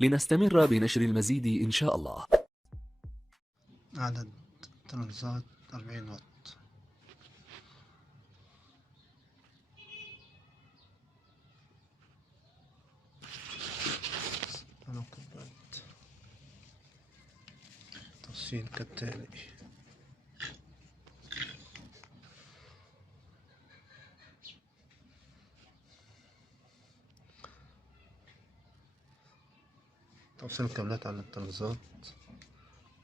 لنستمر بنشر المزيد إن شاء الله. عدد ترانزات 40 واط. تنقلات تفصيل كالتالي: تفصيل الكابلات على الترانزات،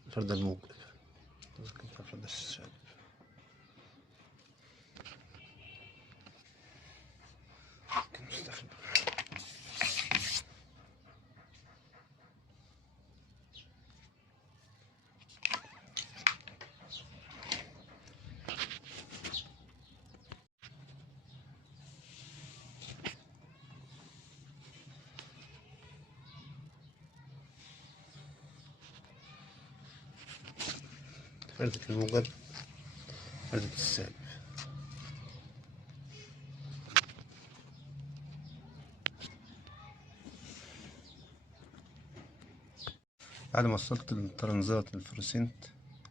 الفرد الموجب، الفرد السالب. فردة الموجب، فردة السالب. بعد ما وصلت الترانزات الفلوسنت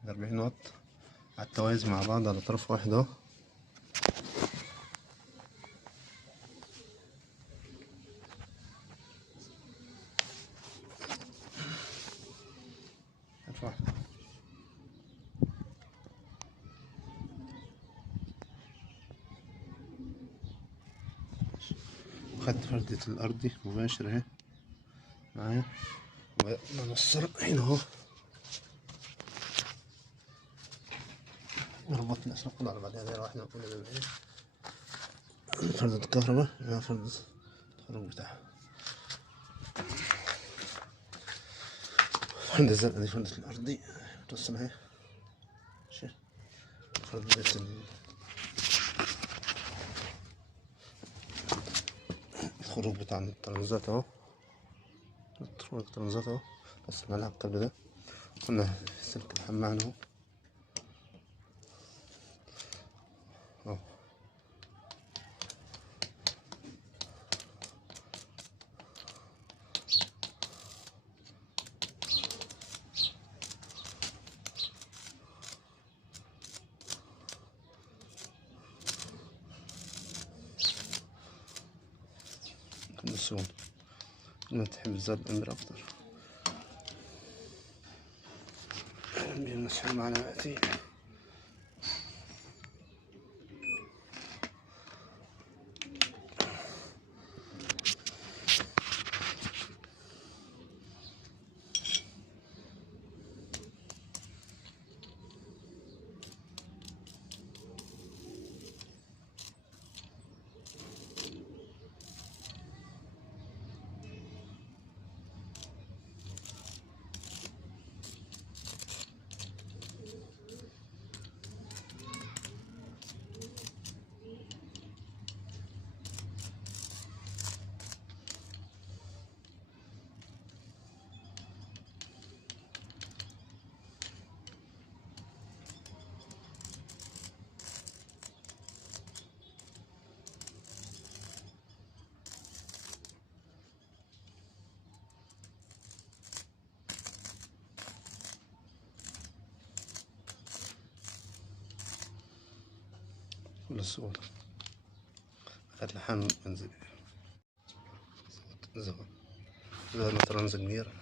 40 واط على التوازي مع بعض على طرف واحد اهو، طرف واحد، خدت فردة الأرضي مباشر اهي معايا، ونوصل هنا اهو، نربط الأسلاك كلها على بعضها دايرة واحدة وكل ده ايه فردة الكهرباء مع فردة الخروج بتاعها. فردة الزرقاء دي فردة الأرضي توصل اهي، ماشي. فردة الخروج بتاع الترابيزات اهو، خروج الترابيزات اهو، وصلنا لها القلب ده، قلنا سلك الحمام اهو اهو. كنسون ما تحب زاد الأمر أكتر بنمسح المعلوماتي. كل الصور أخذت لحام منزل زغل ترانز كبير.